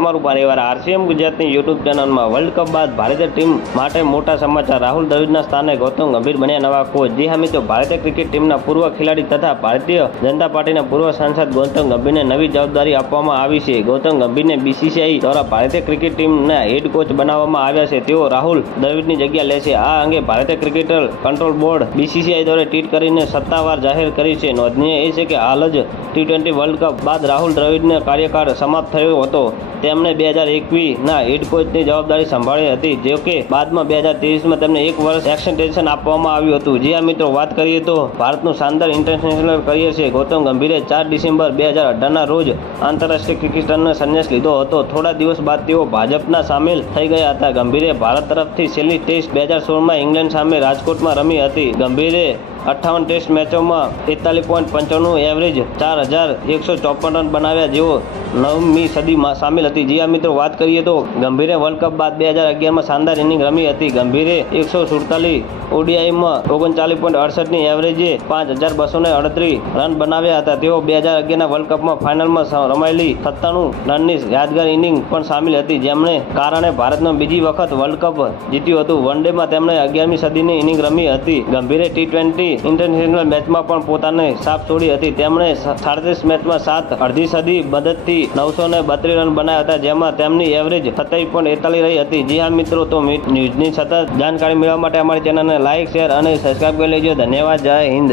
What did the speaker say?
તમારું પરિવાર આરસીએમ ગુજરાતની યુટ્યુબ ચેનલમાં વર્લ્ડ કપ બાદ ભારતીય ટીમ માટે મોટા સમાચાર. રાહુલ દ્રવિડના સ્થાને ગૌતમ ગંભીર બન્યા નવા કોચ. જી હા મિત્રો, ભારતીય ક્રિકેટ ટીમના પૂર્વ ખેલાડી તથા ભારતીય જનતા પાર્ટીના પૂર્વ સાંસદ ગૌતમ ગંભીરને નવી જવાબદારી આપવામાં આવી છે. ગૌતમ ગંભીરને બીસીસીઆઈ દ્વારા ભારતીય ક્રિકેટ ટીમના હેડ કોચ બનાવવામાં આવ્યા છે. તેઓ રાહુલ દ્રવિડની જગ્યા લેશે. આ અંગે ભારતીય ક્રિકેટ કંટ્રોલ બોર્ડ બીસીસીઆઈ દ્વારા ટ્વીટ કરીને સત્તાવાર જાહેર કરી છે. નોંધનીય એ છે કે હાલ જ T20 વર્લ્ડ કપ બાદ રાહુલ દ્રવિડનો કાર્યકાળ સમાપ્ત થયો હતો. તેમણે 2021ના હેડ કોચની જવાબદારી સંભાળી હતી. જો કે બાદમાં 2023માં તેમને 1 વર્ષ એક્સટેન્શન આપવામાં આવ્યું હતું. જી હા મિત્રો, વાત કરીએ તો ભારતનું શાનદાર ઇન્ટરનેશનલ કરિયર છે. ગૌતમ ગંભીરે 4 ડિસેમ્બર 2018ના રોજ આંતરરાષ્ટ્રીય ક્રિકેટનો સંન્યાસ લીધો હતો. થોડા દિવસ બાદ તેઓ ભાજપના સામેલ થઈ ગયા હતા. ગંભીરે ભારત તરફથી છેલ્લી ટેસ્ટ 2016માં ઇંગ્લેન્ડ સામે રાજકોટમાં રમી હતી. ગંભીરે 58 ટેસ્ટ મેચોમાં 43.95 એવરેજ 4154 રન બનાવ્યા, જેઓ 9મી સદીમાં સામેલ હતી. જી હા મિત્રો, વાત કરીએ તો ગંભીરે વર્લ્ડ કપ બાદ 2011માં શાનદાર ઇનિંગ રમી હતી. ગંભીરે 147 ઓડીઆઈમાં 39.68ની એવરેજે 5238 રન બનાવ્યા હતા. તેઓ 2011ના વર્લ્ડ કપમાં ફાઇનલમાં રમાયેલી 97 રનની યાદગાર ઇનિંગ પણ સામેલ હતી, જેમને કારણે ભારતનો બીજી વખત વર્લ્ડ કપ જીત્યું હતું. વન ડેમાં તેમણે 11મી સદીની ઇનિંગ રમી હતી. ગંભીરે T20 ઇન્ટરનેશનલ મેચમાં પણ પોતાને છાપ છોડી હતી. તેમણે 37 મેચમાં 7 અડધી સદી મદદથી 932 રન બનાવ્યા હતા, જેમાં તેમની એવરેજ 27.41 રહી હતી. જી હા મિત્રો, તો ન્યૂઝની સતત જાણકારી મેળવવા માટે અમારી ચેનલને લાઇક, શેર અને સબસ્ક્રાઇબ કરી લેજો. ધન્યવાદ. જય હિન્દ.